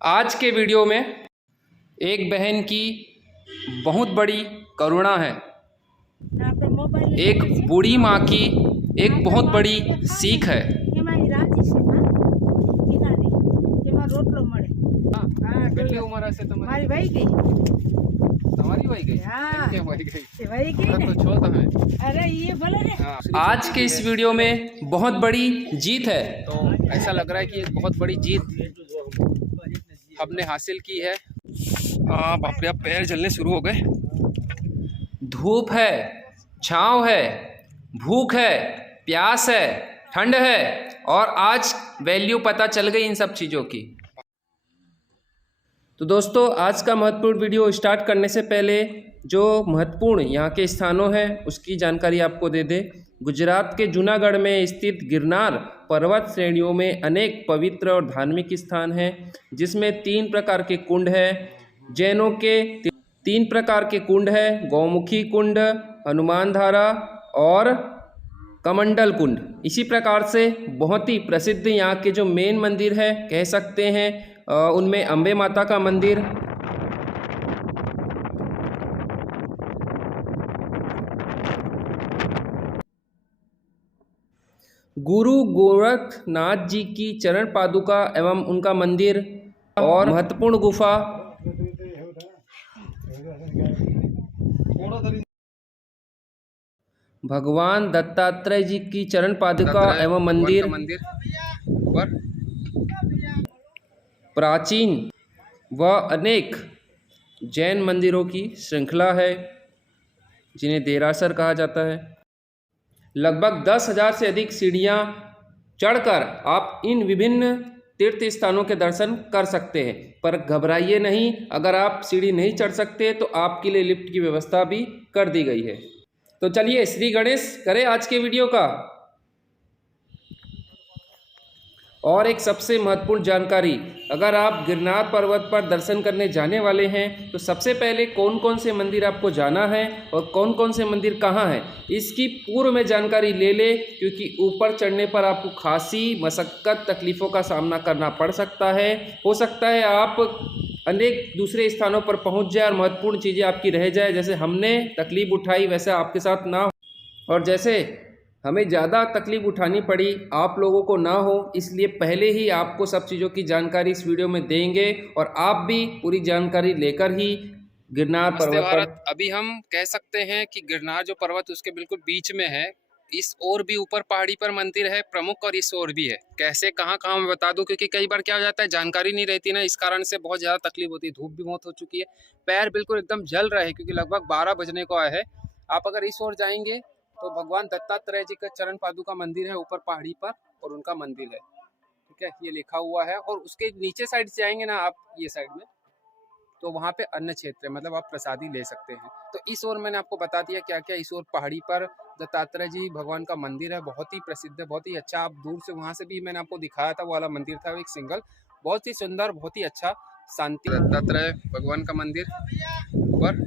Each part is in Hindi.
आज के वीडियो में एक बहन की बहुत बड़ी करुणा है, एक बूढ़ी माँ की एक बहुत बड़ी सीख है। કેટલી ઉંમર હશે તમારી? ભાઈ ગઈ, તમારી ભાઈ ગઈ? કેમ ભાઈ ગઈ? ભાઈ ગઈ તો છો તમે? अरे ये बोले रे। आज के इस वीडियो में बहुत बड़ी जीत है, तो ऐसा लग रहा है कि एक बहुत बड़ी जीत हमने हासिल की है। बाप रे, अब पैर जलने शुरू हो गए। धूप है, छाँव है, भूख है, प्यास है, ठंड है, और आज वैल्यू पता चल गई इन सब चीज़ों की। तो दोस्तों, आज का महत्वपूर्ण वीडियो स्टार्ट करने से पहले जो महत्वपूर्ण यहाँ के स्थानों हैं उसकी जानकारी आपको दे दें। गुजरात के जूनागढ़ में स्थित गिरनार पर्वत श्रेणियों में अनेक पवित्र और धार्मिक स्थान हैं, जिसमें 3 प्रकार के कुंड हैं। जैनों के 3 प्रकार के कुंड हैं, गौमुखी कुंड, हनुमान धारा और कमंडल कुंड। इसी प्रकार से बहुत ही प्रसिद्ध यहाँ के जो मेन मंदिर है कह सकते हैं, उनमें अम्बे माता का मंदिर, गुरु गोरखनाथ जी की चरण पादुका एवं उनका मंदिर, और महत्वपूर्ण गुफा भगवान दत्तात्रेय जी की चरण पादुका एवं मंदिर, और प्राचीन व अनेक जैन मंदिरों की श्रृंखला है जिन्हें देरासर कहा जाता है। लगभग 10,000 से अधिक सीढ़ियाँ चढ़कर आप इन विभिन्न तीर्थ स्थानों के दर्शन कर सकते हैं। पर घबराइए नहीं, अगर आप सीढ़ी नहीं चढ़ सकते तो आपके लिए लिफ्ट की व्यवस्था भी कर दी गई है। तो चलिए श्री गणेश करें आज के वीडियो का। और एक सबसे महत्वपूर्ण जानकारी, अगर आप गिरनार पर्वत पर दर्शन करने जाने वाले हैं तो सबसे पहले कौन कौन से मंदिर आपको जाना है और कौन कौन से मंदिर कहाँ हैं, इसकी पूर्व में जानकारी ले ले, क्योंकि ऊपर चढ़ने पर आपको खासी मशक्क़त तकलीफ़ों का सामना करना पड़ सकता है। हो सकता है आप अनेक दूसरे स्थानों पर पहुँच जाए और महत्वपूर्ण चीज़ें आपकी रह जाए। जैसे हमने तकलीफ़ उठाई वैसे आपके साथ ना हो, और जैसे हमें ज़्यादा तकलीफ़ उठानी पड़ी आप लोगों को ना हो, इसलिए पहले ही आपको सब चीज़ों की जानकारी इस वीडियो में देंगे और आप भी पूरी जानकारी लेकर ही गिरनार पर्वत पर। अभी हम कह सकते हैं कि गिरनार जो पर्वत उसके बिल्कुल बीच में है। इस ओर भी ऊपर पहाड़ी पर मंदिर है प्रमुख, और इस ओर भी है। कैसे कहाँ कहाँ मैं बता दूं, क्योंकि कई बार क्या हो जाता है जानकारी नहीं रहती ना, इस कारण से बहुत ज़्यादा तकलीफ होती है। धूप भी बहुत हो चुकी है, पैर बिल्कुल एकदम जल रहे हैं, क्योंकि लगभग 12 बजने को आए हैं। आप अगर इस ओर जाएंगे तो भगवान दत्तात्रेय जी का चरण पादुका मंदिर है ऊपर पहाड़ी पर, और उनका मंदिर है, ठीक है, ये लिखा हुआ है। और उसके नीचे साइड से जाएंगे ना आप, ये साइड में, तो वहाँ पे अन्न क्षेत्र है, मतलब आप प्रसादी ले सकते हैं। तो इस ओर मैंने आपको बता दिया क्या क्या। इस ओर पहाड़ी पर दत्तात्रेय जी भगवान का मंदिर है, बहुत ही प्रसिद्ध है, बहुत ही अच्छा। आप दूर से वहाँ से भी मैंने आपको दिखाया था, वो वाला मंदिर था, एक सिंगल, बहुत ही सुंदर, बहुत ही अच्छा, शांति दत्तात्रेय भगवान का मंदिर ऊपर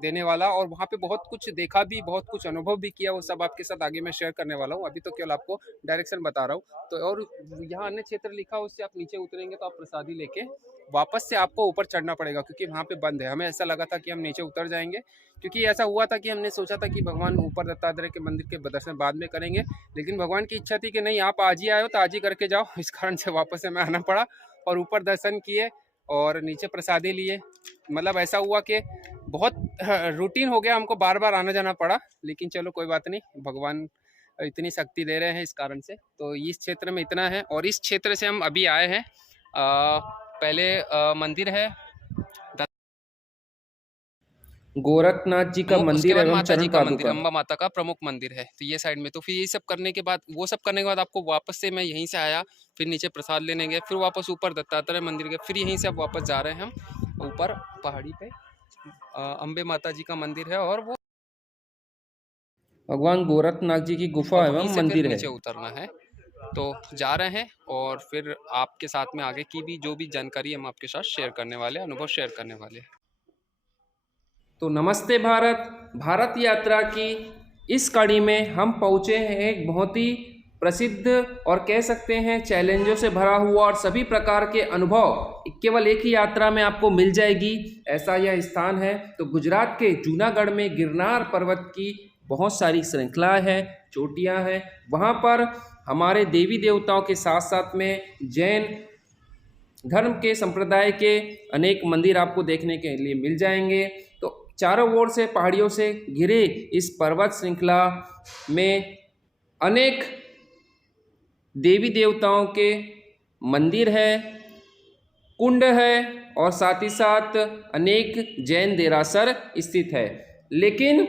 देने वाला। और वहाँ पे बहुत कुछ देखा भी, बहुत कुछ अनुभव भी किया, वो सब आपके साथ आगे मैं शेयर करने वाला हूँ। अभी तो केवल आपको डायरेक्शन बता रहा हूँ। तो और यहाँ अन्य क्षेत्र लिखा, उससे आप नीचे उतरेंगे तो आप प्रसादी लेके वापस से आपको ऊपर चढ़ना पड़ेगा, क्योंकि वहाँ पे बंद है। हमें ऐसा लगा था कि हम नीचे उतर जाएंगे, क्योंकि ऐसा हुआ था कि हमने सोचा था कि भगवान ऊपर दत्तात्रेय के मंदिर के दर्शन बाद में करेंगे, लेकिन भगवान की इच्छा थी कि नहीं, आप आज ही आए हो तो आज ही करके जाओ। इस कारण से वापस से मैं आना पड़ा और ऊपर दर्शन किए और नीचे प्रसादी लिए। मतलब ऐसा हुआ कि बहुत रूटीन हो गया, हमको बार बार आना जाना पड़ा, लेकिन चलो कोई बात नहीं, भगवान इतनी शक्ति दे रहे हैं इस कारण से। तो इस क्षेत्र में इतना है। और इस क्षेत्र से हम अभी आए हैं, पहले मंदिर है गोरखनाथ जी का मंदिर एवं माता जी का मंदिर, अम्बा माता का प्रमुख मंदिर है, तो ये साइड में। तो फिर ये सब करने के बाद, वो सब करने के बाद आपको वापस से मैं यहीं से आया, फिर नीचे प्रसाद लेने गए, फिर वापस ऊपर दत्तात्रेय मंदिर गए, फिर यहीं से अब वापस जा रहे हैं हम ऊपर पहाड़ी पे। अम्बे माता जी का मंदिर है और वो भगवान गोरखनाथ जी की गुफा एवं मंदिर है। नीचे उतरना है, तो जा रहे हैं और फिर आपके साथ में आगे की भी जो भी जानकारी हम आपके साथ शेयर करने वाले, अनुभव शेयर करने वाले हैं। तो नमस्ते भारत। भारत यात्रा की इस कड़ी में हम पहुँचे हैं एक बहुत ही प्रसिद्ध और कह सकते हैं चैलेंजों से भरा हुआ और सभी प्रकार के अनुभव केवल एक ही यात्रा में आपको मिल जाएगी, ऐसा यह स्थान है। तो गुजरात के जूनागढ़ में गिरनार पर्वत की बहुत सारी श्रृंखलाएं हैं, चोटियां हैं। वहाँ पर हमारे देवी देवताओं के साथ साथ में जैन धर्म के संप्रदाय के अनेक मंदिर आपको देखने के लिए मिल जाएंगे। तो चारों ओर से पहाड़ियों से घिरे इस पर्वत श्रृंखला में अनेक देवी देवताओं के मंदिर है, कुंड है और साथ ही साथ अनेक जैन देरासर स्थित है। लेकिन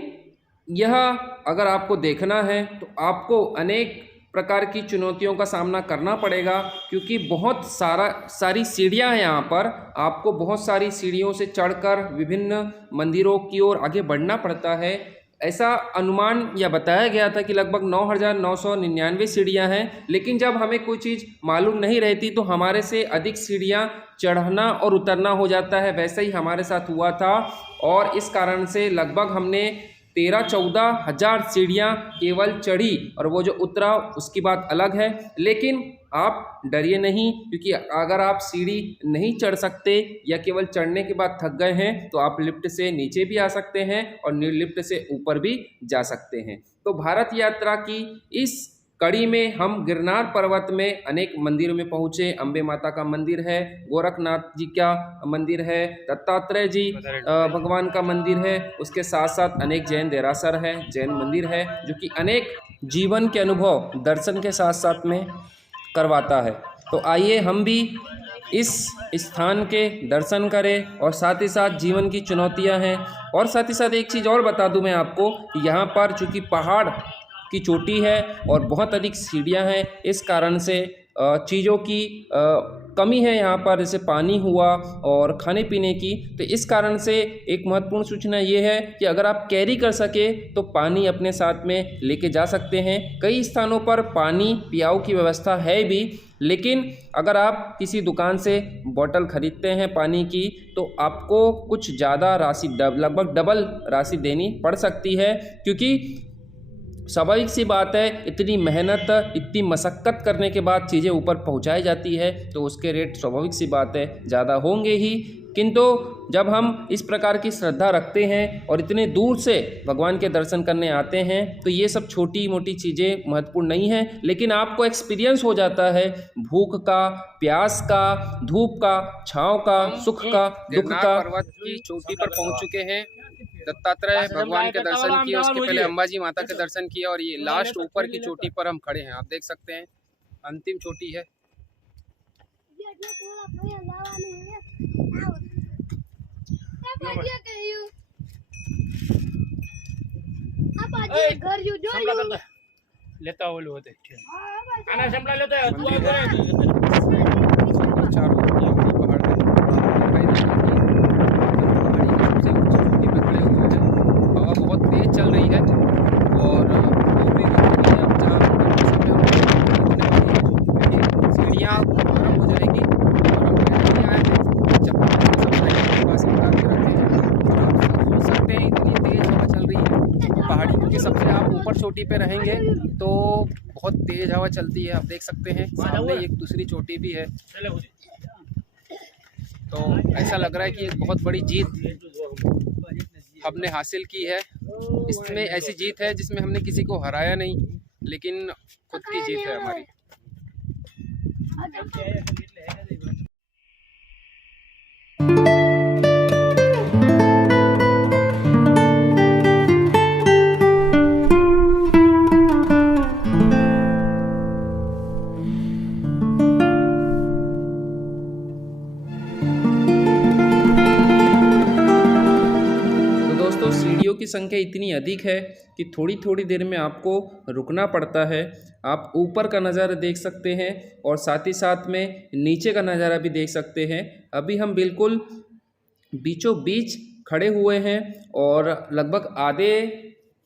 यह अगर आपको देखना है तो आपको अनेक प्रकार की चुनौतियों का सामना करना पड़ेगा, क्योंकि बहुत सारी सीढ़ियां हैं यहाँ पर। आपको बहुत सारी सीढ़ियों से चढ़कर विभिन्न मंदिरों की ओर आगे बढ़ना पड़ता है। ऐसा अनुमान या बताया गया था कि लगभग 9,999 सीढ़ियाँ हैं, लेकिन जब हमें कोई चीज़ मालूम नहीं रहती तो हमारे से अधिक सीढ़ियाँ चढ़ना और उतरना हो जाता है। वैसे ही हमारे साथ हुआ था और इस कारण से लगभग हमने 13-14 हज़ार सीढ़ियाँ केवल चढ़ी और वो जो उतरा उसकी बात अलग है। लेकिन आप डरिए नहीं, क्योंकि अगर आप सीढ़ी नहीं चढ़ सकते या केवल चढ़ने के बाद थक गए हैं तो आप लिफ्ट से नीचे भी आ सकते हैं और लिफ्ट से ऊपर भी जा सकते हैं। तो भारत यात्रा की इस कड़ी में हम गिरनार पर्वत में अनेक मंदिरों में पहुँचे। अम्बे माता का मंदिर है, गोरखनाथ जी का मंदिर है, दत्तात्रेय जी भगवान का मंदिर है, उसके साथ साथ अनेक जैन देरासर है, जैन मंदिर है, जो कि अनेक जीवन के अनुभव दर्शन के साथ साथ में करवाता है। तो आइए हम भी इस स्थान के दर्शन करें और साथ ही साथ जीवन की चुनौतियां हैं। और साथ ही साथ एक चीज़ और बता दूं मैं आपको, यहाँ पर चूँकि पहाड़ की चोटी है और बहुत अधिक सीढ़ियाँ हैं, इस कारण से चीज़ों की कमी है यहाँ पर, जैसे पानी हुआ और खाने पीने की। तो इस कारण से एक महत्वपूर्ण सूचना ये है कि अगर आप कैरी कर सके तो पानी अपने साथ में लेके जा सकते हैं। कई स्थानों पर पानी पियाऊ की व्यवस्था है भी, लेकिन अगर आप किसी दुकान से बोतल खरीदते हैं पानी की तो आपको कुछ ज़्यादा राशि लगभग डबल राशि देनी पड़ सकती है, क्योंकि स्वाभाविक सी बात है इतनी मेहनत इतनी मशक्क़त करने के बाद चीज़ें ऊपर पहुंचाई जाती है तो उसके रेट स्वाभाविक सी बात है ज़्यादा होंगे ही। किंतु जब हम इस प्रकार की श्रद्धा रखते हैं और इतने दूर से भगवान के दर्शन करने आते हैं तो ये सब छोटी मोटी चीज़ें महत्वपूर्ण नहीं हैं, लेकिन आपको एक्सपीरियंस हो जाता है भूख का, प्यास का, धूप का, छाँव का, सुख का, दुख का। पर्वत की चोटी पर पहुँच चुके हैं। दत्तात्रेय भगवान के दर्शन किए, उसके पहले अंबाजी माता के दर्शन किए और ये लास्ट ऊपर की चोटी पर हम खड़े हैं। आप देख सकते हैं अंतिम चोटी है। लेता वो होते आना संभला लेता है हवा बहुत तेज चल रही है और सीढ़ियाँ गर्म हो जाएगी सोच सकते हैं इतनी तेज हवा चल रही है पहाड़ी की। सबसे आप ऊपर चोटी पे रहेंगे तो बहुत तेज हवा चलती है। आप देख सकते हैं सामने एक दूसरी चोटी भी है। तो ऐसा लग रहा है कि एक बहुत बड़ी जीत हमने हासिल की है। इसमें ऐसी जीत है जिसमें हमने किसी को हराया नहीं, लेकिन खुद की जीत है हमारी। सीढ़ियों की संख्या इतनी अधिक है कि थोड़ी थोड़ी देर में आपको रुकना पड़ता है। आप ऊपर का नज़ारा देख सकते हैं और साथ ही साथ में नीचे का नज़ारा भी देख सकते हैं। अभी हम बिल्कुल बीचों बीच खड़े हुए हैं और लगभग आधे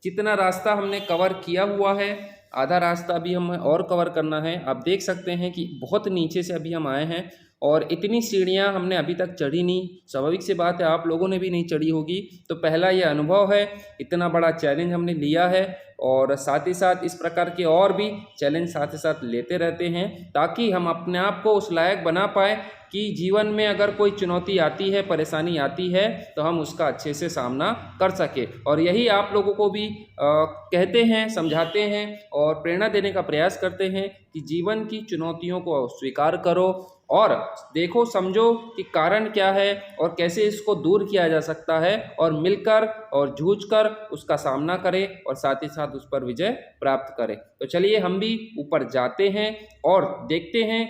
जितना रास्ता हमने कवर किया हुआ है, आधा रास्ता अभी हमें और कवर करना है। आप देख सकते हैं कि बहुत नीचे से अभी हम आए हैं और इतनी सीढ़ियां हमने अभी तक चढ़ी नहीं। स्वाभाविक सी बात है आप लोगों ने भी नहीं चढ़ी होगी। तो पहला ये अनुभव है, इतना बड़ा चैलेंज हमने लिया है और साथ ही साथ इस प्रकार के और भी चैलेंज साथ ही साथ लेते रहते हैं, ताकि हम अपने आप को उस लायक बना पाए कि जीवन में अगर कोई चुनौती आती है, परेशानी आती है, तो हम उसका अच्छे से सामना कर सके। और यही आप लोगों को भी कहते हैं, समझाते हैं और प्रेरणा देने का प्रयास करते हैं कि जीवन की चुनौतियों को स्वीकार करो और देखो, समझो कि कारण क्या है और कैसे इसको दूर किया जा सकता है, और मिलकर और जूझकर उसका सामना करें और साथ ही साथ उस पर विजय प्राप्त करें। तो चलिए हम भी ऊपर जाते हैं और देखते हैं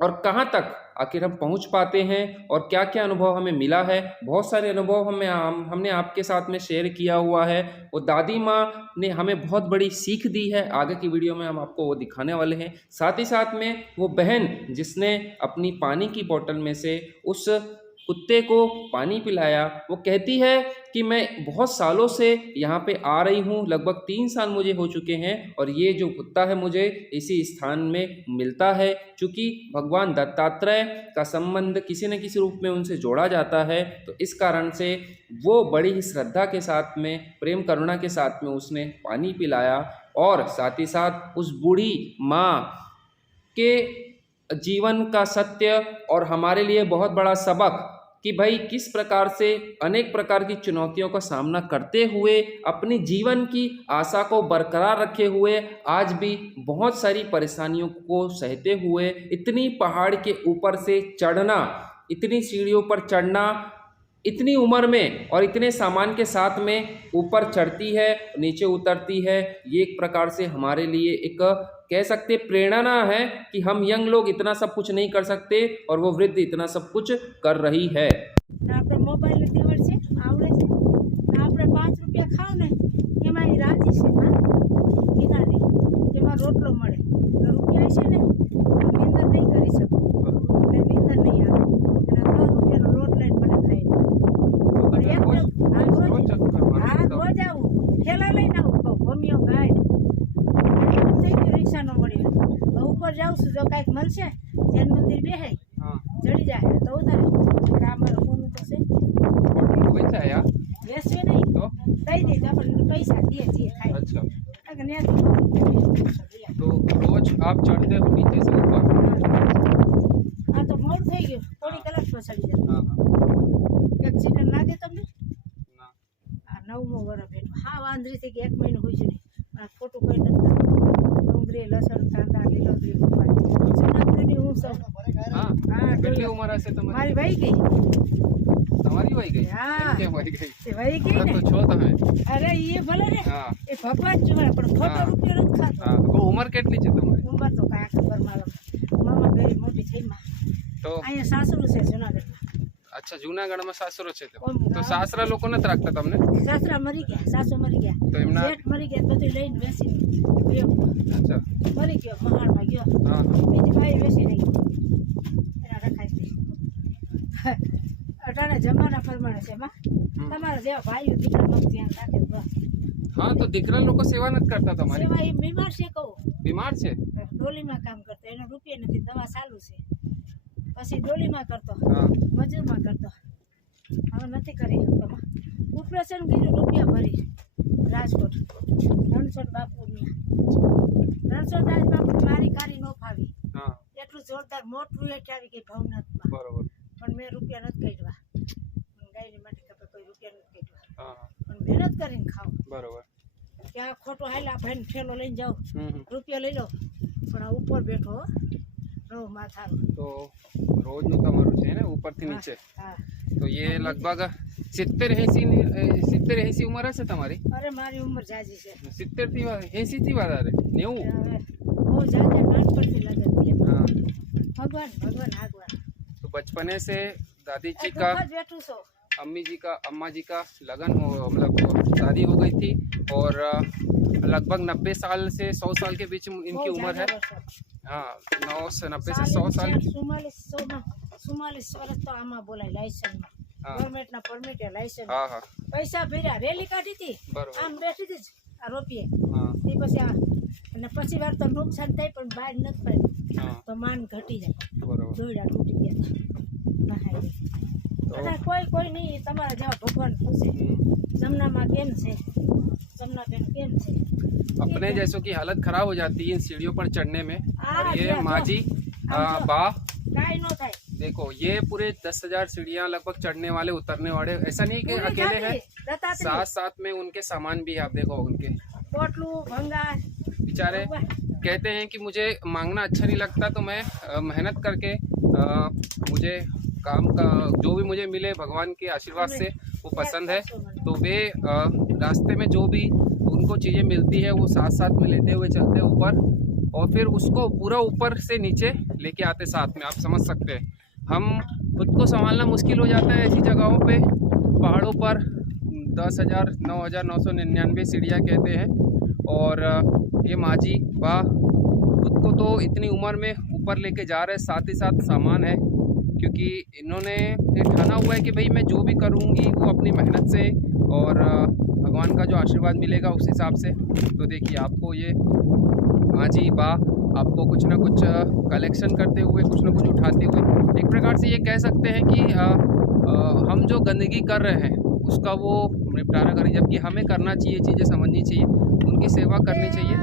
और कहाँ तक आखिर हम पहुँच पाते हैं और क्या क्या अनुभव हमें मिला है। बहुत सारे अनुभव हमने आपके साथ में शेयर किया हुआ है। वो दादी माँ ने हमें बहुत बड़ी सीख दी है, आगे की वीडियो में हम आपको वो दिखाने वाले हैं। साथ ही साथ में वो बहन जिसने अपनी पानी की बोतल में से उस कुत्ते को पानी पिलाया, वो कहती है कि मैं बहुत सालों से यहाँ पे आ रही हूँ, लगभग 3 साल मुझे हो चुके हैं और ये जो कुत्ता है मुझे इसी स्थान में मिलता है। चूँकि भगवान दत्तात्रेय का संबंध किसी न किसी रूप में उनसे जोड़ा जाता है, तो इस कारण से वो बड़ी ही श्रद्धा के साथ में, प्रेम करुणा के साथ में उसने पानी पिलाया और साथ ही साथ उस बूढ़ी माँ के जीवन का सत्य और हमारे लिए बहुत बड़ा सबक कि भाई किस प्रकार से अनेक प्रकार की चुनौतियों का सामना करते हुए अपनी जीवन की आशा को बरकरार रखे हुए आज भी बहुत सारी परेशानियों को सहते हुए इतनी पहाड़ के ऊपर से चढ़ना, इतनी सीढ़ियों पर चढ़ना, इतनी उम्र में और इतने सामान के साथ में ऊपर चढ़ती है, नीचे उतरती है। ये एक प्रकार से हमारे लिए एक कह सकते प्रेरणा है कि हम यंग लोग इतना सब कुछ नहीं कर सकते और वो वृद्ध इतना सब कुछ कर रही है। આપણે મોબાઈલ તેવડ છે આવડે છે આપણે 5 રૂપિયા ખાવ ને એમાં ઈ રાજી છે માં ઈનાની એમાં રોટલો મળે તો રૂપિયા છે ને નિંદર નહીં કરી શકું એટલે નિંદર નહીં આવે અને 10 રૂપિયાનો લોટ લઈને મને ખાઈ રોજ આવું ઠેલા લઈને આવું કહું ભમ્યો ગાય થઈ ગયું રિક્ષાનો મળી ઉપર જાઉં છું જો કાંઈક મળશે જૈન મંદિર બેહાય ચડી જાય તો ઉતારે અમારો ફોન તો છે વેચાયા વેચવે નહીં તો દઈ દે તો આપણે પૈસા દઈએ છીએ ખાઈ अच्छा, અગર ને तो रोज आप चढ़ते हो नीचे से ऊपर? આ તો મોડ થઈ ગયું થોડી કલાક પછાડી જાય हाँ हाँ એક્સિડન્ટ લાગે તમને ना આ 9મો વર્ષ બેઠો હા વાંદરી થઈ ગઈ 1 મહિનો હોય છે નહીં આ ખોટું કઈ નથી ડુંગળી લસણ કાંદા લીલોતરી સોનાપુરની હું સૌ हाँ હા કેટલી ઉંમર હશે તમારી? મારી વહી ગઈ તમારી વહી ગઈ? હા કેમ વહી ગઈ? તે વહી ગઈ હમણાં ને તો છો તમે. અરે એ ભલે ને હા એ ભગવાન જોવે પણ ખોટો હા. રૂપિયો નથી ખાતો હા તો ઉંમર કેટલી છે તમારી? ઉંમર તો કાંઈ ખબર મારો મામા ગરીબ મોટી થઈ માં તો અહીંયા સાસરું છે જુનાગઢમાં અચ્છા, જુનાગઢમાં સાસરો છે તો ઓમ તો સાસરા લોકો નથી રાખતા તમને? સાસરા મરી ગયા સાસુ મરી ગયા તો એમના જેઠ મરી ગયા બધું લઈને વેચીને ગયો અચ્છા મરી ગયો મહાણમાં ગયો હા હા બીજી ભાઈ વેચી નહીં એના રખાય છે અટાણે જમાના પ્રમાણે છે એમાં તમારા જેવા ભાઈઓ દીકરા લોકો ધ્યાન રાખે તો બસ હા તો દીકરા લોકો સેવા નથી કરતા તમારી? સેવા એ બીમાર છે કહું બીમાર છે? ડોલીમાં કામ કરતો એનો રૂપિયા નથી દવા ચાલુ છે પછી ડોલીમાં કરતો હા મજૂરમાં કરતો હવે નથી કરી શકતો ઓપરેશન કર્યું રૂપિયા ભરી રાજકોટ રણછોડ બાપુ રણછોડ દાસ બાપુ મારી કારી ન ફાવી હા એટલું જોરદાર મોટું એઠ આવી ગઈ ભવનાથમાં બરોબર પણ મેં રૂપિયા નથી કાઢવા ગાયની માટે ખબર કોઈ રૂપિયા નથી કાઢવા હા પણ મહેનત કરીને ખાવ બરોબર કે આ ખોટો હાલ્યા ભાઈને ઠેલો લઈને જાઓ હમ રૂપિયા લઈ લો પણ આ ઉપર બેઠો રહો માથાનું તો રોજનું તમારું છે ને ઉપરથી નીચે? હા તો ये लगभग 70-80 ઉંમર હશે તમારી? અરે મારી ઉંમર જાજી છે 70 થી 80 થી વધારે 90? હવે બહુ જાજા નાનપણથી લગનથી એમ. हाँ ભગવાન ભગવાન આગવાન तो बचपने से दादी जी એક का, વખત બેઠું છો अम्मा जी का लगन हो मतलब शादी हो गई थी और लगभग 90 साल से 100 साल के बीच इनकी उम्र है। हाँ 90 से 100 साल की। 44 વર્ષ તો આમાં બોલાય લાયસન્સમાં હા. ગવર્મેન્ટના પરમિટ લાયસન્સ हाँ हाँ પૈસા ભર્યા રેલી કાઢી હતી બરોબર. આમ બેઠી હતી જ આ રોપીએ हाँ તે પછી આ અને પછી વાર તો નુકસાન થાય પણ બહાર નથી પડ્યું हाँ તો માન ઘટી જાય बरोबर. જોડા તૂટી ગયા હતા નહાઈ ગઈ. तो બધા કોઈ નહીં તમારા જેવા ભગવાન પૂછે જમનામાં કેમ છે જમનાબેન કેમ છે अपने जैसों की हालत खराब हो जाती है इन सीढ़ियों पर चढ़ने में। हाँ, और ये जो- माजी जो- बा કાંઈ ન થાય देखो ये पूरे 10,000 सीढ़ियाँ लगभग चढ़ने वाले उतरने वाले, ऐसा नहीं कि પૂરી अकेले જાતિ, हैं, દત્તાત્રેય, साथ साथ में उनके सामान भी है। आप देखो उनके પોટલું ભંગાર बेचारे कहते हैं कि मुझे मांगना अच्छा नहीं लगता, तो मैं मेहनत करके मुझे काम का जो भी मुझे मिले भगवान के आशीर्वाद से वो पसंद है। तो वे रास्ते में जो भी उनको चीज़ें मिलती है वो साथ साथ में लेते हुए चलते ऊपर, और फिर उसको पूरा ऊपर से नीचे लेके आते साथ में। आप समझ सकते हैं हम खुद को संभालना मुश्किल हो जाता है ऐसी जगहों पे, पहाड़ों पर 10,000 9,999 सीढ़ियाँ कहते हैं। और ये माजी बा खुद को तो इतनी उम्र में ऊपर लेके जा रहे, साथ ही साथ सामान है, क्योंकि इन्होंने ये ठाना हुआ है कि भाई मैं जो भी करूँगी वो अपनी मेहनत से और भगवान का जो आशीर्वाद मिलेगा उस हिसाब से। तो देखिए आपको ये माजी बा आपको कुछ ना कुछ कलेक्शन करते हुए, कुछ ना कुछ उठाते हुए, एक प्रकार से ये कह सकते हैं कि हम जो गंदगी कर रहे हैं उसका वो निपटारा करें, जबकि हमें करना चाहिए, चीज़ें समझनी चाहिए, उनकी सेवा करनी चाहिए।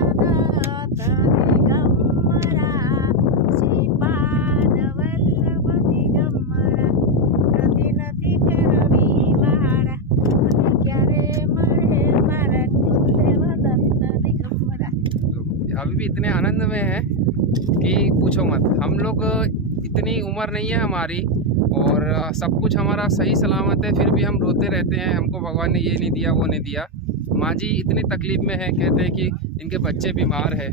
अभी भी इतने आनंद में है कि पूछो मत। हम लोग इतनी उम्र नहीं है हमारी और सब कुछ हमारा सही सलामत है, फिर भी हम रोते रहते हैं हमको भगवान ने ये नहीं दिया वो नहीं दिया। माँ जी इतनी तकलीफ में है, कहते हैं कि इनके बच्चे बीमार है,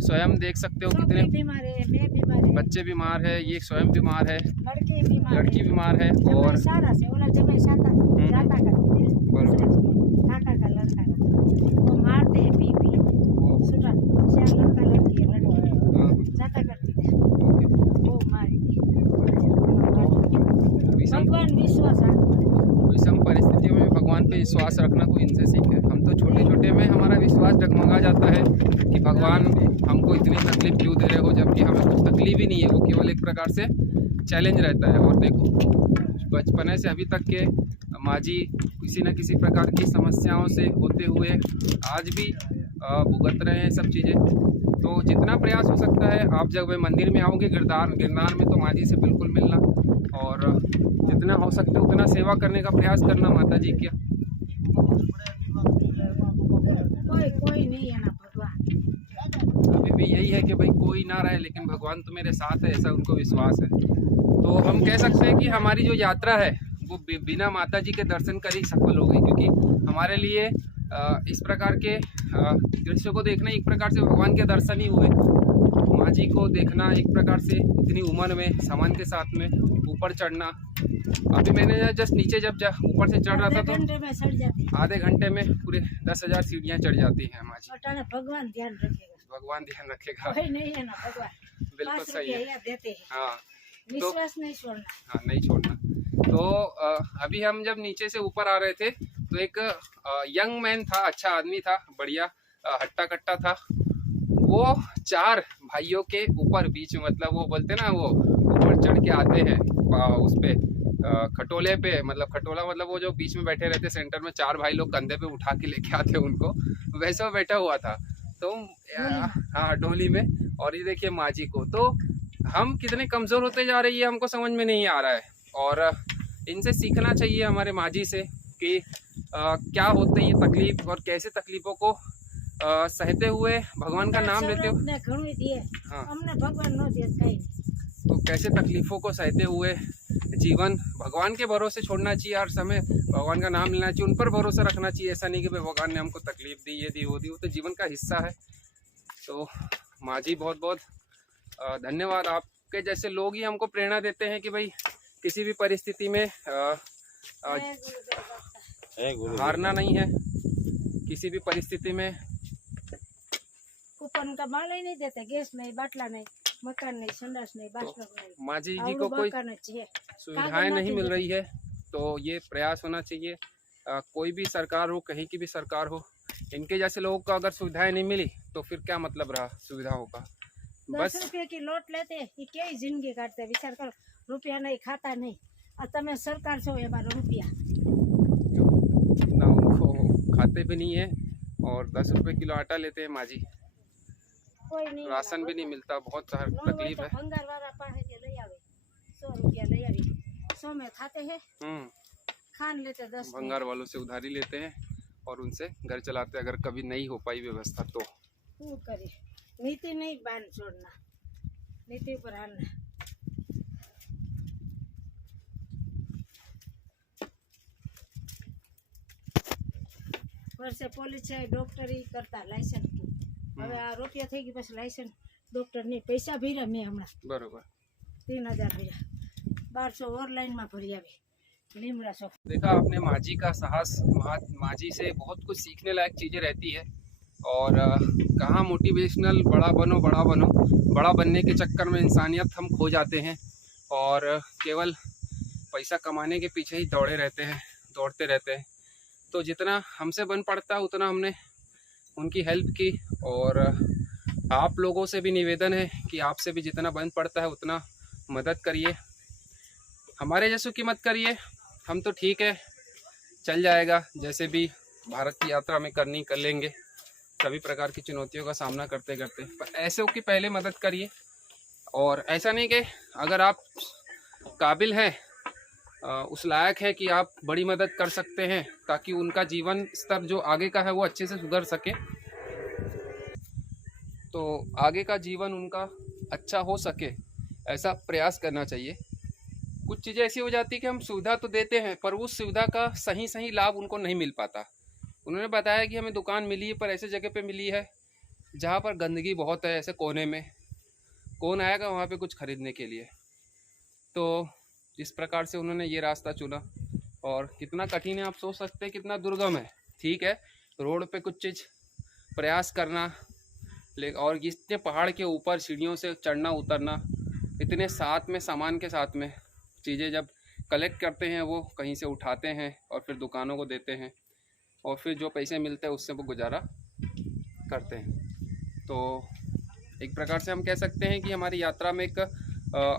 स्वयं देख सकते हो कितने बीमार है, मैं बीमार है, बच्चे बीमार है, ये स्वयं बीमार है, लड़के बीमार है, लड़की बीमार है। और जमाई सारा से ओला जमाई साता जाता करती है बरोबर। काका का लड़का का तो मारते हैं पी पी सुटा से लड़का लड़की है लड़की जाता करती है वो मारी थी। विषम भगवान विश्वास विषम परिस्थितियों में भगवान पे विश्वास रखना कोई इनसे सीखे। हम तो छोटे छोटे में हमारा विश्वास डगमगा जाता है कि भगवान हमको इतनी तकलीफ क्यों दे रहे हो, जबकि हमें कुछ तकलीफ ही नहीं है, वो केवल एक प्रकार से चैलेंज रहता है। और देखो बचपने से अभी तक के माजी किसी न किसी प्रकार की समस्याओं से होते हुए आज भी भुगत रहे हैं सब चीज़ें। तो जितना प्रयास हो सकता है, आप जब मंदिर में आओगे गिरनार में, तो माजी से बिल्कुल मिलना और जितना हो सकता है उतना सेवा करने का प्रयास करना माता जी के। कोई नहीं है ना भगवान। अभी भी यही है कि भाई कोई ना रहे लेकिन भगवान तो मेरे साथ है, ऐसा उनको विश्वास है। तो हम कह सकते हैं कि हमारी जो यात्रा है वो बिना माता जी के दर्शन कर ही सफल हो गई, क्योंकि हमारे लिए इस प्रकार के दृश्य को देखना एक प्रकार से भगवान के दर्शन ही हुए। माँ जी को देखना एक प्रकार से इतनी उम्र में सामान के साथ में ऊपर चढ़ना। अभी मैंने जस्ट नीचे जब ऊपर से चढ़ रहा था तो घंटे में सड़ जाती है आधे घंटे में पूरे 10,000 सीढ़ियाँ चढ़ जाती हैं माँ जी। और भगवान ध्यान रखेगा, भगवान ध्यान रखेगा। कोई नहीं है ना भगवान। बिल्कुल 5 सही है। रुपया देते हैं, हाँ विश्वास नहीं छोड़ना। हाँ नहीं छोड़ना। तो अभी हम जब नीचे से ऊपर आ रहे थे तो एक यंग मैन था, अच्छा आदमी था, बढ़िया हट्टा कट्टा था। वो 4 भाइयों के ऊपर बीच में, मतलब वो बोलते ना वो ऊपर चढ़ के आते हैं उस पे खटोले पे, मतलब खटोला मतलब वो जो बीच में बैठे रहते सेंटर में, 4 भाई लोग कंधे पे उठा के लेके आते हैं उनको, वैसा बैठा हुआ था। तो हाँ डोली में। और ये देखिए माँ जी को, तो हम कितने कमज़ोर होते जा रही है हमको समझ में नहीं आ रहा है। और इनसे सीखना चाहिए हमारे माँ जी से कि क्या होते हैं ये तकलीफ और कैसे तकलीफ़ों को सहते हुए भगवान का नाम लेते हुए, घणું दिए हाँ हमने भगवान नो दिए कहीं तो कैसे तकलीफ़ों को सहते हुए जीवन भगवान के भरोसे छोड़ना चाहिए, हर समय भगवान का नाम लेना चाहिए, उन पर भरोसा रखना चाहिए। ऐसा नहीं कि भाई भगवान ने हमको तकलीफ़ दी, ये दी वो दी, वो तो जीवन का हिस्सा है। तो माँ जी बहुत बहुत धन्यवाद। आपके जैसे लोग ही हमको प्रेरणा देते हैं कि भाई किसी भी परिस्थिति में हारना नहीं है, किसी भी परिस्थिति में। कूपन का माल ही नहीं देते, गैस नहीं, बाटला नहीं, मकान नहीं, संडास नहीं, बाथरूम नहीं, माँ जी और को कोई मकान चाहिए। सुविधाएं नहीं मिल रही है, तो ये प्रयास होना चाहिए। कोई भी सरकार हो, कहीं की भी सरकार हो, इनके जैसे लोगों को अगर सुविधाएं नहीं मिली तो फिर क्या मतलब रहा सुविधाओं का। 10 रुपये की लोट लेते, ये क्या ही जिंदगी काटते, विचार करो। रुपया नहीं, खाता नहीं, તમે સરકાર છો એમાં રૂપિયા ना उनको खाते भी नहीं है और 10 रुपए किलो आटा लेते हैं माजी। કોઈ નહીં राशन भी नहीं मिलता, बहुत सारा ન હોય तकलीफ તો है। ભંગારવાળા પાસેથી લઈ આવે 100 રૂપિયા લઈ આવી 100 में खाते हैं खान लेते 10 में भंगार वालों से उधारी लेते हैं और उनसे घर चलाते हैं, अगर कभी नहीं हो पाई व्यवस्था तो। શું કરે નીતિ નહીં બાંધ છોડના નીતિ પર હાલના વર્ષે પોલીસ છે ડોક્ટર ઈ કરતા લાયસન્સ હવે આ રૂપિયા થઈ ગઈ પછી લાયસન્સ ડોક્ટર ની પૈસા ભર્યા મેં હમણાં बराबर 3000 ભર્યા 1200 ઓનલાઈન માં भरी આવી લીમડા ચોક देखा आपने माजी का साहस, माजी से बहुत कुछ सीखने लायक चीज़ें रहती है। और कहाँ मोटिवेशनल बड़ा बनने के चक्कर में इंसानियत हम खो जाते हैं और केवल पैसा कमाने के पीछे ही दौड़ते रहते हैं। तो जितना हमसे बन पड़ता है उतना हमने उनकी हेल्प की। और आप लोगों से भी निवेदन है कि आपसे भी जितना बन पड़ता है उतना मदद करिए, हमारे जैसों की मत करिए। हम तो ठीक है, चल जाएगा, जैसे भी भारत की यात्रा में करनी कर लेंगे, सभी प्रकार की चुनौतियों का सामना करते करते। पर ऐसे की पहले मदद करिए। और ऐसा नहीं कि अगर आप काबिल हैं, उस लायक है कि आप बड़ी मदद कर सकते हैं ताकि उनका जीवन स्तर जो आगे का है वो अच्छे से सुधर सके, तो आगे का जीवन उनका अच्छा हो सके, ऐसा प्रयास करना चाहिए। कुछ चीज़ें ऐसी हो जाती है कि हम सुविधा तो देते हैं पर उस सुविधा का सही लाभ उनको नहीं मिल पाता। उन्होंने बताया कि हमें दुकान मिली है पर ऐसे जगह पे मिली है जहाँ पर गंदगी बहुत है, ऐसे कोने में, कौन आएगा वहाँ पे कुछ खरीदने के लिए। तो इस प्रकार से उन्होंने ये रास्ता चुना। और कितना कठिन है आप सोच सकते हैं, कितना दुर्गम है। ठीक है, रोड पे कुछ चीज़ प्रयास करना, और इतने पहाड़ के ऊपर सीढ़ियों से चढ़ना उतरना, इतने साथ में सामान के साथ में चीज़ें जब कलेक्ट करते हैं वो कहीं से उठाते हैं और फिर दुकानों को देते हैं और फिर जो पैसे मिलते हैं उससे वो गुजारा करते हैं। तो एक प्रकार से हम कह सकते हैं कि हमारी यात्रा में एक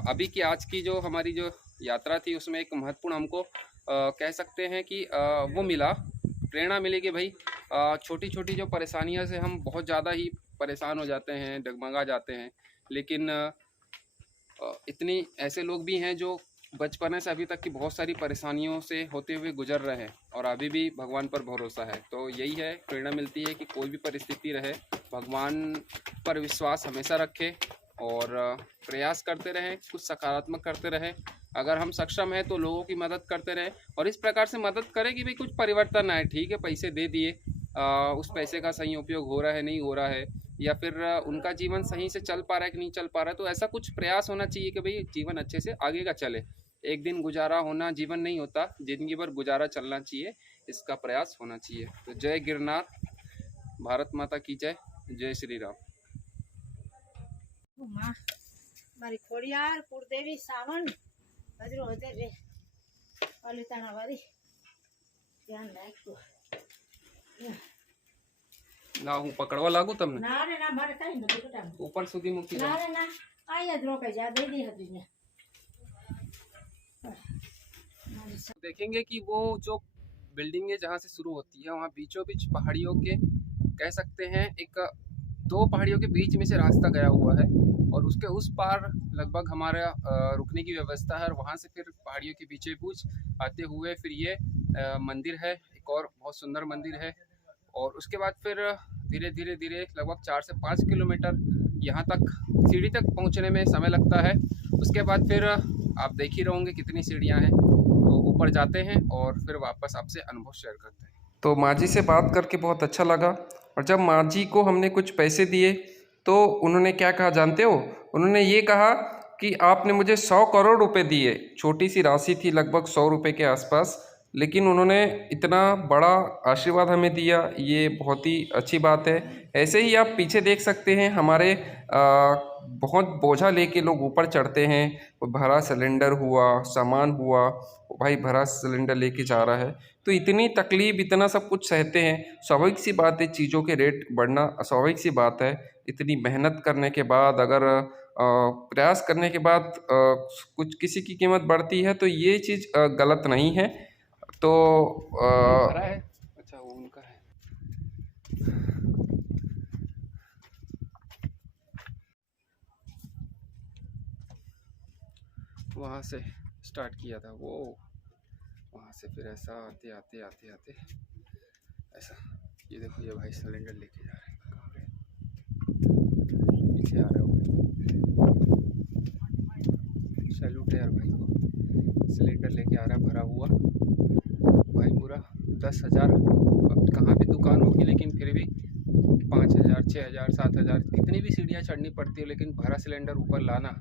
अभी की आज की जो हमारी जो यात्रा थी उसमें एक महत्वपूर्ण हमको कह सकते हैं कि वो मिला, प्रेरणा मिली कि भाई छोटी छोटी जो परेशानियों से हम बहुत ज़्यादा ही परेशान हो जाते हैं, डगमगा जाते हैं, लेकिन इतनी ऐसे लोग भी हैं जो बचपन से अभी तक की बहुत सारी परेशानियों से होते हुए गुजर रहे हैं और अभी भी भगवान पर भरोसा है। तो यही है, प्रेरणा मिलती है कि कोई भी परिस्थिति रहे भगवान पर विश्वास हमेशा रखें और प्रयास करते रहें, कुछ सकारात्मक करते रहें। अगर हम सक्षम हैं तो लोगों की मदद करते रहें और इस प्रकार से मदद करें कि भाई कुछ परिवर्तन आए। ठीक है, पैसे दे दिए, उस पैसे का सही उपयोग हो रहा है नहीं हो रहा है, या फिर उनका जीवन सही से चल पा रहा है कि नहीं चल पा रहा है, तो ऐसा कुछ प्रयास होना चाहिए कि भाई जीवन अच्छे से आगे का चले। एक दिन गुजारा होना जीवन नहीं होता, जिंदगी भर गुजारा चलना चाहिए, इसका प्रयास होना चाहिए। तो जय गिरनार, भारत माता की जय, जय श्री राम। માં મારી ખોડિયાર કુળદેવી સાવન હજરો હજે રે પાલિતાણા વાળી ધ્યાન રાખજો ना हूँ पकड़वा लागू तमने ના રે ના મારે કાઈ નથી બેટા ऊपर सुधी मूकी ના રે ना આયા જ રોકાઈ જા દઈ દી હતી ને देखेंगे कि वो जो बिल्डिंग है जहाँ से शुरू होती है वहाँ बीचों बीच पहाड़ियों के कह सकते हैं एक दो पहाड़ियों के बीच में से रास्ता गया हुआ है और उसके उस पार लगभग हमारा रुकने की व्यवस्था है और वहाँ से फिर पहाड़ियों के बीचे बीच आते हुए फिर ये मंदिर है, एक और बहुत सुंदर मंदिर है। और उसके बाद फिर धीरे धीरे लगभग 4 से 5 किलोमीटर यहाँ तक सीढ़ी तक पहुँचने में समय लगता है। उसके बाद फिर आप देख ही रहोगे कितनी सीढ़ियाँ हैं, तो ऊपर जाते हैं और फिर वापस आपसे अनुभव शेयर करते हैं। तो माँ जी से बात करके बहुत अच्छा लगा। और जब माँ जी को हमने कुछ पैसे दिए तो उन्होंने क्या कहा जानते हो? उन्होंने ये कहा कि आपने मुझे 100 करोड़ रुपए दिए। छोटी सी राशि थी, लगभग 100 रुपये के आसपास, लेकिन उन्होंने इतना बड़ा आशीर्वाद हमें दिया, ये बहुत ही अच्छी बात है। ऐसे ही आप पीछे देख सकते हैं, हमारे बहुत बोझा लेके लोग ऊपर चढ़ते हैं। भरा सिलेंडर हुआ, सामान हुआ, भाई भरा सिलेंडर लेके जा रहा है, तो इतनी तकलीफ, इतना सब कुछ सहते हैं। स्वाभाविक सी बात है, चीज़ों के रेट बढ़ना स्वाभाविक सी बात है। इतनी मेहनत करने के बाद अगर प्रयास करने के बाद कुछ किसी की कीमत बढ़ती है, तो ये चीज़ गलत नहीं है। तो भरा है। अच्छा, वो उनका है। वहाँ से स्टार्ट किया था वो, वहाँ से फिर ऐसा आते आते आते आते ऐसा। ये देखो, ये भाई सिलेंडर लेके जा रहे हैं। कहाँ गए? पीछे आ रहा है वो। सैल्यूट है यार भाई को, सिलेंडर लेके आ रहा है भरा हुआ भाई पूरा। 10,000 अब कहाँ पे दुकान होगी, लेकिन फिर भी 5,000 6,000 7,000 कितनी भी सीढ़ियाँ चढ़नी पड़ती है, लेकिन भरा सिलेंडर ऊपर लाना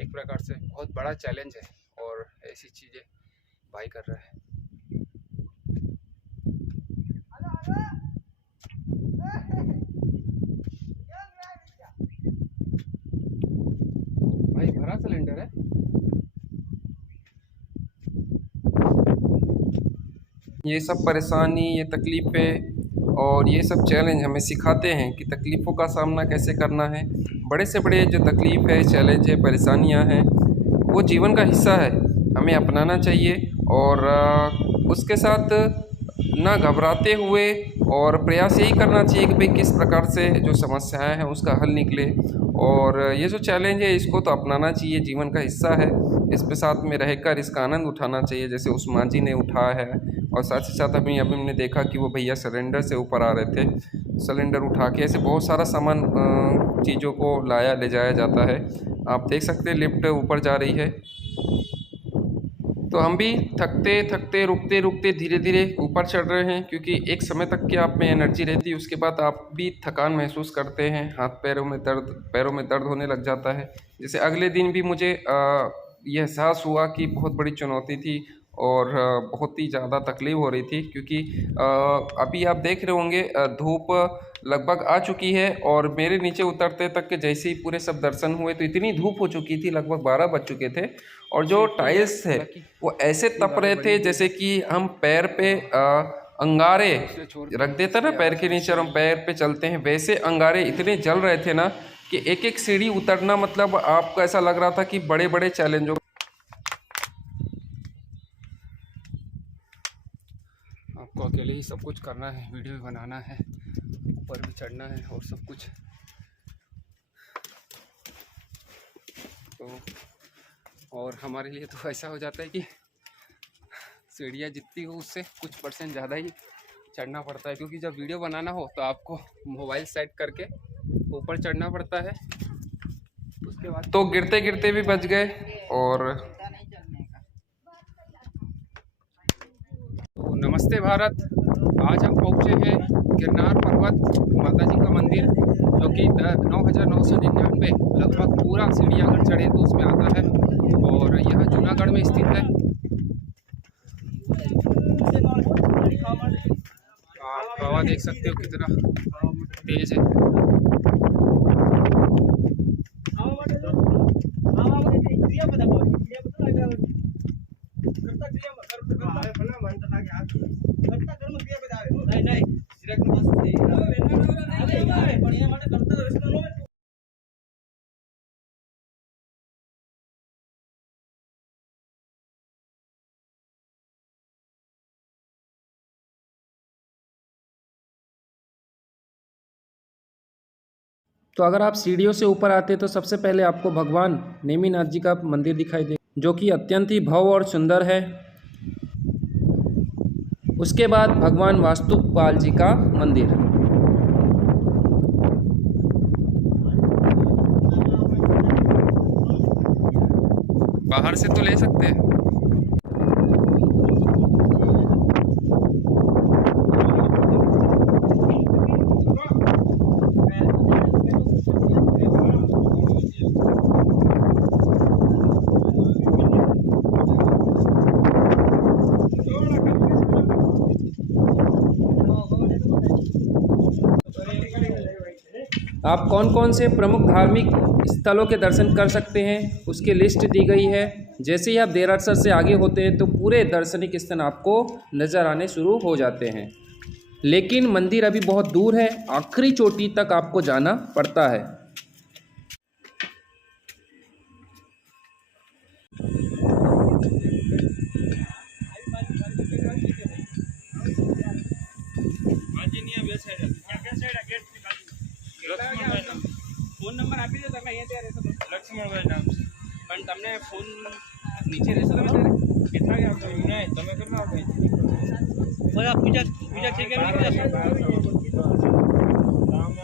एक प्रकार से बहुत बड़ा चैलेंज है। और ऐसी चीज़ें भाई कर रहा है। भाई भरा सिलेंडर है। ये सब परेशानी, ये तकलीफ़ें और ये सब चैलेंज हमें सिखाते हैं कि तकलीफ़ों का सामना कैसे करना है। बड़े से बड़े जो तकलीफ़ है, चैलेंज है, परेशानियां हैं, वो जीवन का हिस्सा है, हमें अपनाना चाहिए। और उसके साथ ना घबराते हुए और प्रयास यही करना चाहिए कि भाई किस प्रकार से जो समस्याएं हैं उसका हल निकले। और ये जो चैलेंज है इसको तो अपनाना चाहिए, जीवन का हिस्सा है। इसके साथ में रहकर इसका आनंद उठाना चाहिए, जैसे उस्मान जी ने उठाया है। और साथ ही साथ अभी हमने देखा कि वो भैया सिलेंडर से ऊपर आ रहे थे, सिलेंडर उठा के ऐसे बहुत सारा सामान चीज़ों को लाया ले जाया जाता है। आप देख सकते हैं लिफ्ट ऊपर जा रही है। तो हम भी थकते थकते रुकते रुकते धीरे धीरे ऊपर चढ़ रहे हैं, क्योंकि एक समय तक की आप में एनर्जी रहती है, उसके बाद आप भी थकान महसूस करते हैं, हाथ पैरों में दर्द होने लग जाता है। जैसे अगले दिन भी मुझे ये एहसास हुआ कि बहुत बड़ी चुनौती थी और बहुत ही ज़्यादा तकलीफ़ हो रही थी, क्योंकि अभी आप देख रहे होंगे धूप लगभग आ चुकी है और मेरे नीचे उतरते तक के जैसे ही पूरे सब दर्शन हुए तो इतनी धूप हो चुकी थी, लगभग 12 बज चुके थे। और जो टाइल्स थे वो ऐसे तप रहे थे जैसे कि हम पैर पे अंगारे रख देते ना पैर के नीचे और हम पैर पे चलते हैं, वैसे अंगारे इतने जल रहे थे ना कि एक एक सीढ़ी उतरना मतलब आपको ऐसा लग रहा था कि बड़े बड़े चैलेंजों। आपको अकेले ही सब कुछ करना है, वीडियो भी बनाना है, ऊपर भी चढ़ना है और सब कुछ। तो और हमारे लिए तो ऐसा हो जाता है कि सीढ़ियाँ जितनी हो उससे कुछ % ज़्यादा ही चढ़ना पड़ता है, क्योंकि जब वीडियो बनाना हो तो आपको मोबाइल सेट करके ऊपर चढ़ना पड़ता है। उसके बाद तो गिरते गिरते भी बच गए। और तो नमस्ते भारत, आज हम पहुँचे हैं गिरनार पर्वत माता जी का मंदिर, जो कि 9,999 लगभग पूरा सीढ़ी अगर चढ़े तो उसमें आता है। और यह जूनागढ़ में स्थित है। आप हवा देख सकते हो कितना तेज है। तो अगर आप सीढ़ियों से ऊपर आते तो सबसे पहले आपको भगवान नेमिनाथ जी का मंदिर दिखाई दे, जो कि अत्यंत ही भव्य और सुंदर है। उसके बाद भगवान वास्तुपाल जी का मंदिर। बाहर से तो ले सकते हैं। आप कौन कौन से प्रमुख धार्मिक स्थलों के दर्शन कर सकते हैं उसकी लिस्ट दी गई है। जैसे ही आप देरासर से आगे होते हैं तो पूरे दर्शनिक स्थल आपको नज़र आने शुरू हो जाते हैं, लेकिन मंदिर अभी बहुत दूर है, आखिरी चोटी तक आपको जाना पड़ता है। લક્ષ્મણભાઈ નામ છે. પણ તમને ફોન નીચે રહેશો તમે ત્યારે કેટલા વાગે આવશો? નહીં તમે કેટલા વાગે બધા પૂજા પૂજા થઈ ગઈ ગામે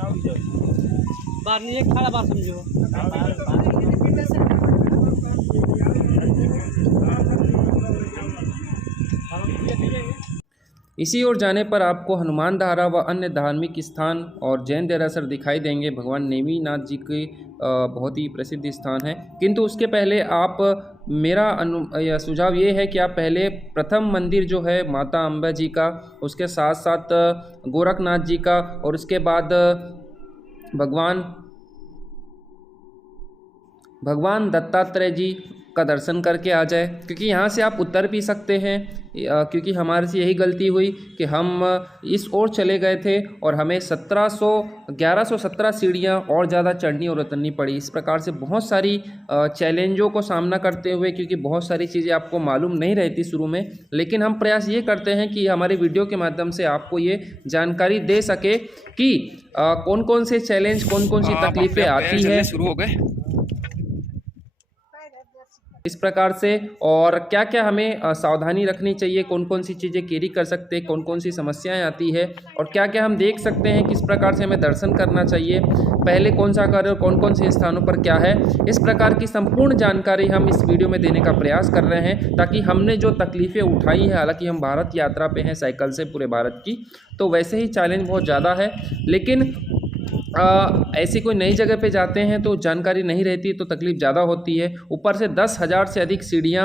આવી જાવ 12 ની 1 સાડા 12 સમજો. इसी ओर जाने पर आपको हनुमान धारा व अन्य धार्मिक स्थान और जैन देरासर दिखाई देंगे। भगवान नेमीनाथ जी के बहुत ही प्रसिद्ध स्थान है। किंतु उसके पहले आप मेरा यह सुझाव ये है कि आप पहले प्रथम मंदिर जो है माता अम्बा जी का, उसके साथ साथ गोरखनाथ जी का, और उसके बाद भगवान दत्तात्रेय जी का दर्शन करके आ जाए, क्योंकि यहाँ से आप उतर भी सकते हैं। क्योंकि हमारे से यही गलती हुई कि हम इस ओर चले गए थे और हमें 1117 सीढ़ियाँ और ज़्यादा चढ़नी और उतरनी पड़ी। इस प्रकार से बहुत सारी चैलेंजों को सामना करते हुए, क्योंकि बहुत सारी चीज़ें आपको मालूम नहीं रहती शुरू में, लेकिन हम प्रयास ये करते हैं कि हमारे वीडियो के माध्यम से आपको ये जानकारी दे सके कि कौन कौन से चैलेंज, कौन कौन सी तकलीफ़ें आती है शुरू हो गए इस प्रकार से, और क्या क्या हमें सावधानी रखनी चाहिए, कौन कौन सी चीज़ें कैरी कर सकते हैं, कौन कौन सी समस्याएं आती है, और क्या क्या हम देख सकते हैं, किस प्रकार से हमें दर्शन करना चाहिए, पहले कौन सा कार्य और कौन कौन से स्थानों पर क्या है। इस प्रकार की संपूर्ण जानकारी हम इस वीडियो में देने का प्रयास कर रहे हैं, ताकि हमने जो तकलीफ़ें उठाई हैं, हालांकि हम भारत यात्रा पे हैं साइकिल से पूरे भारत की, तो वैसे ही चैलेंज बहुत ज़्यादा है, लेकिन ऐसी कोई नई जगह पे जाते हैं तो जानकारी नहीं रहती तो तकलीफ़ ज़्यादा होती है। ऊपर से 10,000 से अधिक सीढ़ियाँ,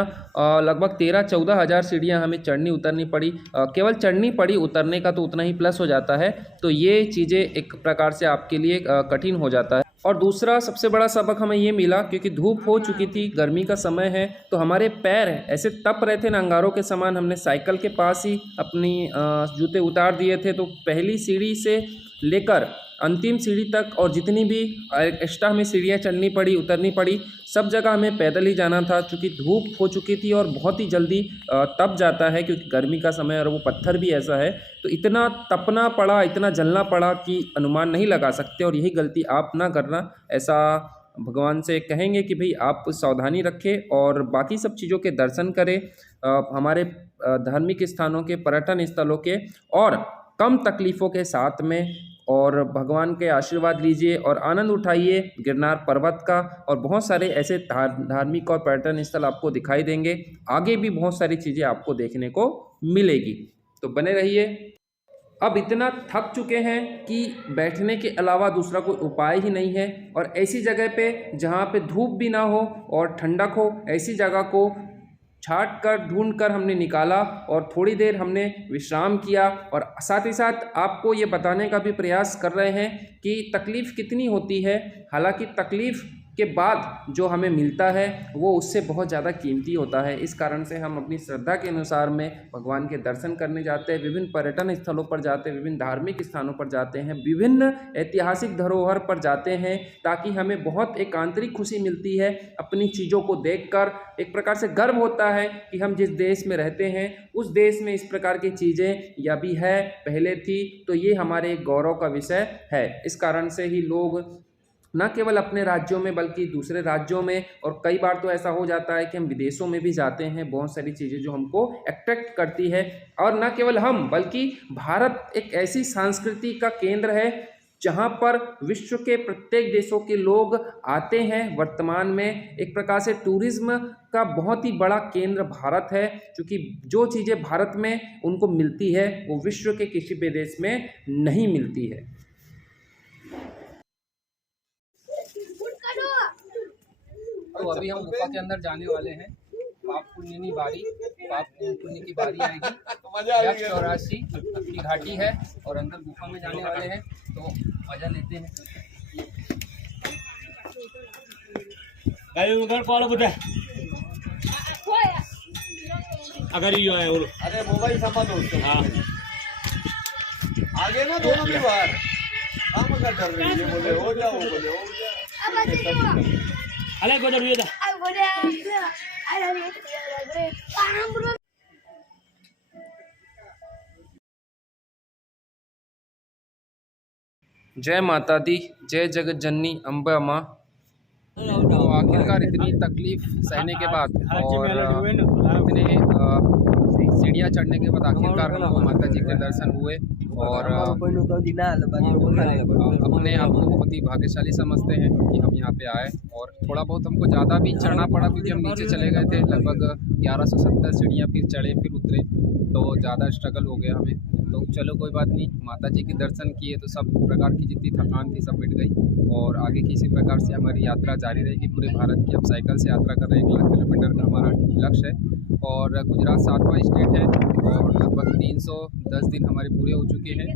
लगभग 13-14 हज़ार सीढ़ियाँ हमें चढ़नी उतरनी पड़ी। केवल चढ़नी पड़ी, उतरने का तो उतना ही प्लस हो जाता है। तो ये चीज़ें एक प्रकार से आपके लिए कठिन हो जाता है। और दूसरा सबसे बड़ा सबक हमें ये मिला, क्योंकि धूप हो चुकी थी, गर्मी का समय है, तो हमारे पैर ऐसे तप रहे थे ना अंगारों के समान। हमने साइकिल के पास ही अपनी जूते उतार दिए थे, तो पहली सीढ़ी से लेकर अंतिम सीढ़ी तक और जितनी भी एक्स्ट्रा हमें सीढ़ियाँ चढ़नी पड़ी, उतरनी पड़ी, सब जगह हमें पैदल ही जाना था, क्योंकि धूप हो चुकी थी और बहुत ही जल्दी तप जाता है, क्योंकि गर्मी का समय और वो पत्थर भी ऐसा है, तो इतना तपना पड़ा, इतना जलना पड़ा कि अनुमान नहीं लगा सकते। और यही गलती आप ना करना, ऐसा भगवान से कहेंगे कि भाई आप सावधानी रखें और बाकी सब चीज़ों के दर्शन करें, हमारे धार्मिक स्थानों के, पर्यटन स्थलों के, और कम तकलीफ़ों के साथ में, और भगवान के आशीर्वाद लीजिए और आनंद उठाइए गिरनार पर्वत का। और बहुत सारे ऐसे धार्मिक और पर्यटन स्थल आपको दिखाई देंगे, आगे भी बहुत सारी चीज़ें आपको देखने को मिलेगी, तो बने रहिए। अब इतना थक चुके हैं कि बैठने के अलावा दूसरा कोई उपाय ही नहीं है, और ऐसी जगह पे जहाँ पे धूप भी ना हो और ठंडक हो, ऐसी जगह को छाट कर ढूंढ कर हमने निकाला और थोड़ी देर हमने विश्राम किया। और साथ ही साथ आपको ये बताने का भी प्रयास कर रहे हैं कि तकलीफ़ कितनी होती है। हालांकि तकलीफ़ के बाद जो हमें मिलता है वो उससे बहुत ज़्यादा कीमती होता है। इस कारण से हम अपनी श्रद्धा के अनुसार में भगवान के दर्शन करने जाते हैं, विभिन्न पर्यटन स्थलों पर जाते हैं, विभिन्न धार्मिक स्थानों पर जाते हैं, विभिन्न ऐतिहासिक धरोहर पर जाते हैं, ताकि हमें बहुत एक आंतरिक खुशी मिलती है अपनी चीज़ों को देखकर। एक प्रकार से गर्व होता है कि हम जिस देश में रहते हैं उस देश में इस प्रकार की चीज़ें या भी है, पहले थी, तो ये हमारे एक गौरव का विषय है। इस कारण से ही लोग न केवल अपने राज्यों में बल्कि दूसरे राज्यों में, और कई बार तो ऐसा हो जाता है कि हम विदेशों में भी जाते हैं, बहुत सारी चीज़ें जो हमको अट्रैक्ट करती है। और न केवल हम बल्कि भारत एक ऐसी संस्कृति का केंद्र है जहाँ पर विश्व के प्रत्येक देशों के लोग आते हैं। वर्तमान में एक प्रकार से टूरिज्म का बहुत ही बड़ा केंद्र भारत है, क्योंकि जो चीज़ें भारत में उनको मिलती है वो विश्व के किसी भी देश में नहीं मिलती है। तो अभी हम गुफा के अंदर जाने वाले हैं। पाप पुण्य की बारी आएगी। 84 की घाटी है और अंदर गुफा में जाने वाले हैं, तो मजा लेते हैं। अगर ये है अरे मोबाइल समा दोस्तों, हाँ आगे ना दोनों भी बाहर काम कर रही है, बोले हो जाओ, बोले हो जाओ। अलग बदल ये था। जय माता दी, जय जगत जननी अम्बा माँ। तो आखिरकार इतनी तकलीफ सहने के बाद और इतने सीढ़ियाँ चढ़ने के बाद आखिरकार हमको माता जी के दर्शन हुए और अपने आप को बहुत ही भाग्यशाली समझते हैं कि हम यहाँ पे आए। और थोड़ा बहुत हमको ज़्यादा भी चढ़ना पड़ा क्योंकि हम नीचे चले गए थे, लगभग 1170 सीढ़ियाँ, फिर चढ़े फिर उतरे तो ज़्यादा स्ट्रगल हो गया हमें। तो चलो कोई बात नहीं, माता जी के दर्शन किए तो सब प्रकार की जितनी थकान थी सब मिट गई और आगे किसी प्रकार से हमारी यात्रा जारी रहेगी पूरे भारत की। हम साइकिल से यात्रा कर रहे हैं, 1 लाख किलोमीटर का हमारा लक्ष्य है और गुजरात 7वां स्टेट है और लगभग 310 दिन हमारे पूरे हो चुके हैं।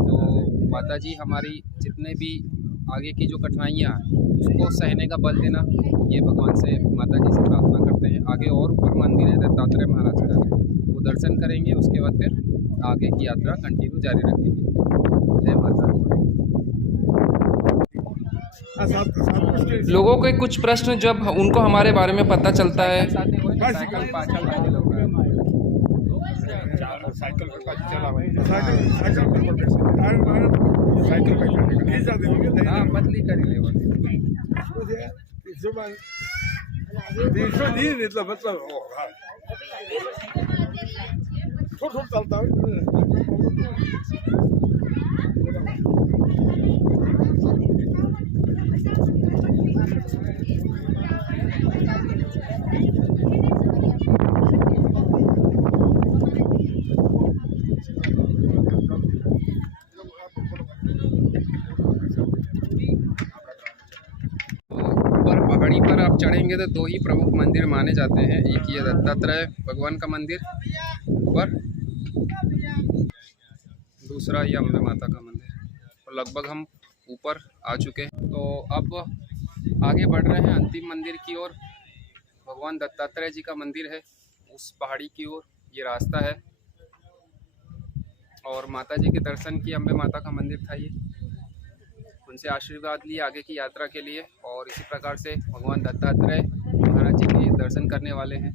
तो माता जी हमारी जितने भी आगे की जो कठिनाइयाँ हैं उसको सहने का बल देना, ये भगवान से माता जी से प्रार्थना करते हैं। आगे और ऊपर मंदिर है दत्तात्रेय महाराज का, वो दर्शन करेंगे, उसके बाद फिर आगे की यात्रा कंटिन्यू जारी रखेंगे। जय माता दी। लोगों के कुछ प्रश्न जब उनको हमारे बारे में पता चलता है, साइकिल पाछल वाले लोग हैं। हाँ, बदली कर ले थोड़ा चलता है। पहाड़ी पर आप चढ़ेंगे तो 2 ही प्रमुख मंदिर माने जाते हैं। एक ये दत्तात्रेय भगवान का मंदिर ऊपर, दूसरा ये अम्बे माता का मंदिर। और लगभग हम ऊपर आ चुके हैं तो अब आगे बढ़ रहे हैं अंतिम मंदिर की ओर। भगवान दत्तात्रेय जी का मंदिर है उस पहाड़ी की ओर, ये रास्ता है। और माता जी के दर्शन किए, अम्बे माता का मंदिर था ये, उनसे आशीर्वाद लिए आगे की यात्रा के लिए। और इसी प्रकार से भगवान दत्तात्रेय महाराज जी के दर्शन करने वाले हैं।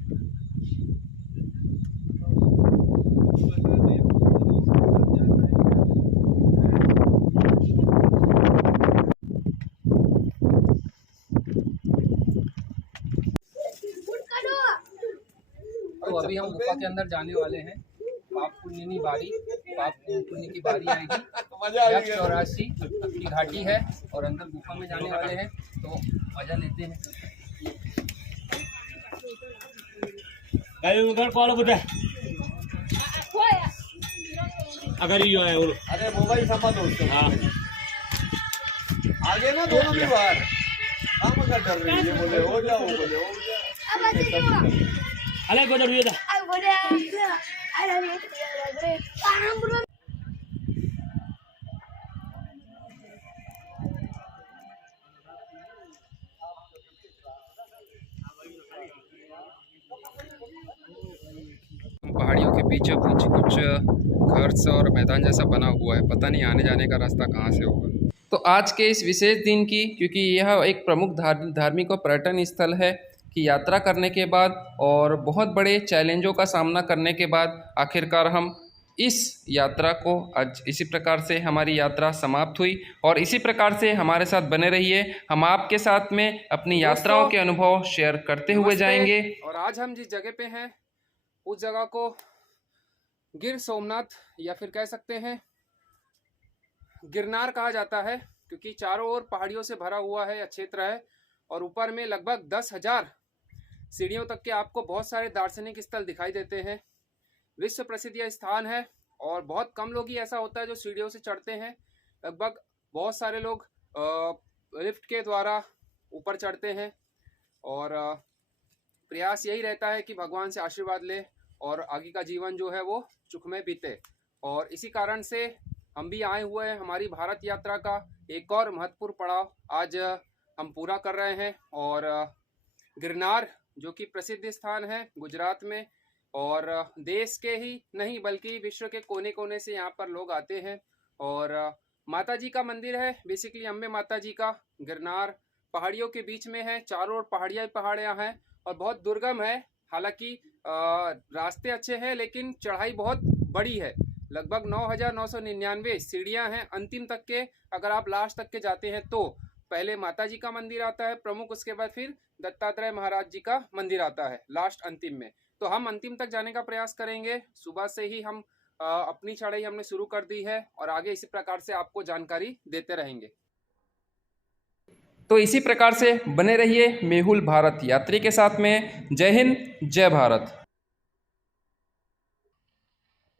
तो अभी हम गुफा के अंदर जाने वाले हैं। पाप पुण्य की बारी आएगी। 84 की घाटी है और अंदर गुफा में जाने वाले हैं, तो मजा लेते हैं। अगर ये है और अरे मोबाइल संभाल दो उसको। हाँ आगे ना दोनों भी बाहर काम कर रही है, बोले हो जाओ, बोले हो जाओ। अलग बदल ये था। पहाड़ियों के बीचों बीच कुछ घर सा और मैदान जैसा बना हुआ है, पता नहीं आने जाने का रास्ता कहाँ से होगा। तो आज के इस विशेष दिन की, क्योंकि यह एक प्रमुख धार्मिक और पर्यटन स्थल है, कि यात्रा करने के बाद और बहुत बड़े चैलेंजों का सामना करने के बाद आखिरकार हम इस यात्रा को आज इसी प्रकार से हमारी यात्रा समाप्त हुई। और इसी प्रकार से हमारे साथ बने रहिए, हम आपके साथ में अपनी यात्राओं के अनुभव शेयर करते हुए जाएंगे। और आज हम जिस जगह पे हैं उस जगह को गिर सोमनाथ या फिर कह सकते हैं गिरनार कहा जाता है, क्योंकि चारों ओर पहाड़ियों से भरा हुआ है यह क्षेत्र है। और ऊपर में लगभग 10,000 सीढ़ियों तक के आपको बहुत सारे दार्शनिक स्थल दिखाई देते हैं। विश्व प्रसिद्ध यह स्थान है और बहुत कम लोग ही ऐसा होता है जो सीढ़ियों से चढ़ते हैं। लगभग बहुत सारे लोग लिफ्ट के द्वारा ऊपर चढ़ते हैं और प्रयास यही रहता है कि भगवान से आशीर्वाद ले और आगे का जीवन जो है वो सुख में बीते। और इसी कारण से हम भी आए हुए हैं, हमारी भारत यात्रा का एक और महत्वपूर्ण पड़ाव आज हम पूरा कर रहे हैं। और गिरनार जो कि प्रसिद्ध स्थान है गुजरात में, और देश के ही नहीं बल्कि विश्व के कोने कोने से यहाँ पर लोग आते हैं। और माता जी का मंदिर है, बेसिकली अम्बे माता जी का। गिरनार पहाड़ियों के बीच में है, चारों ओर पहाड़ियाँ हैं और बहुत दुर्गम है। हालांकि रास्ते अच्छे हैं लेकिन चढ़ाई बहुत बड़ी है, लगभग 9,999 सीढ़ियाँ हैं अंतिम तक के, अगर आप लास्ट तक के जाते हैं तो। पहले माता जी का मंदिर आता है प्रमुख, उसके बाद फिर दत्तात्रेय महाराज जी का मंदिर आता है लास्ट अंतिम में। तो हम अंतिम तक जाने का प्रयास करेंगे। सुबह से ही हम अपनी चढ़ाई हमने शुरू कर दी है और आगे इसी प्रकार से आपको जानकारी देते रहेंगे। तो इसी प्रकार से बने रहिए मेहुल भारत यात्री के साथ में। जय हिंद, जय भारत।